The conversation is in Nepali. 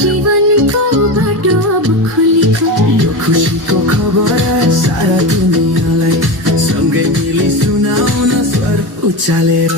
जीवनको बाटो अब खुलेको यो खुसीको खबर सारा दुनियाँलाई सँगै मिली सुनाउन स्वर उचालेर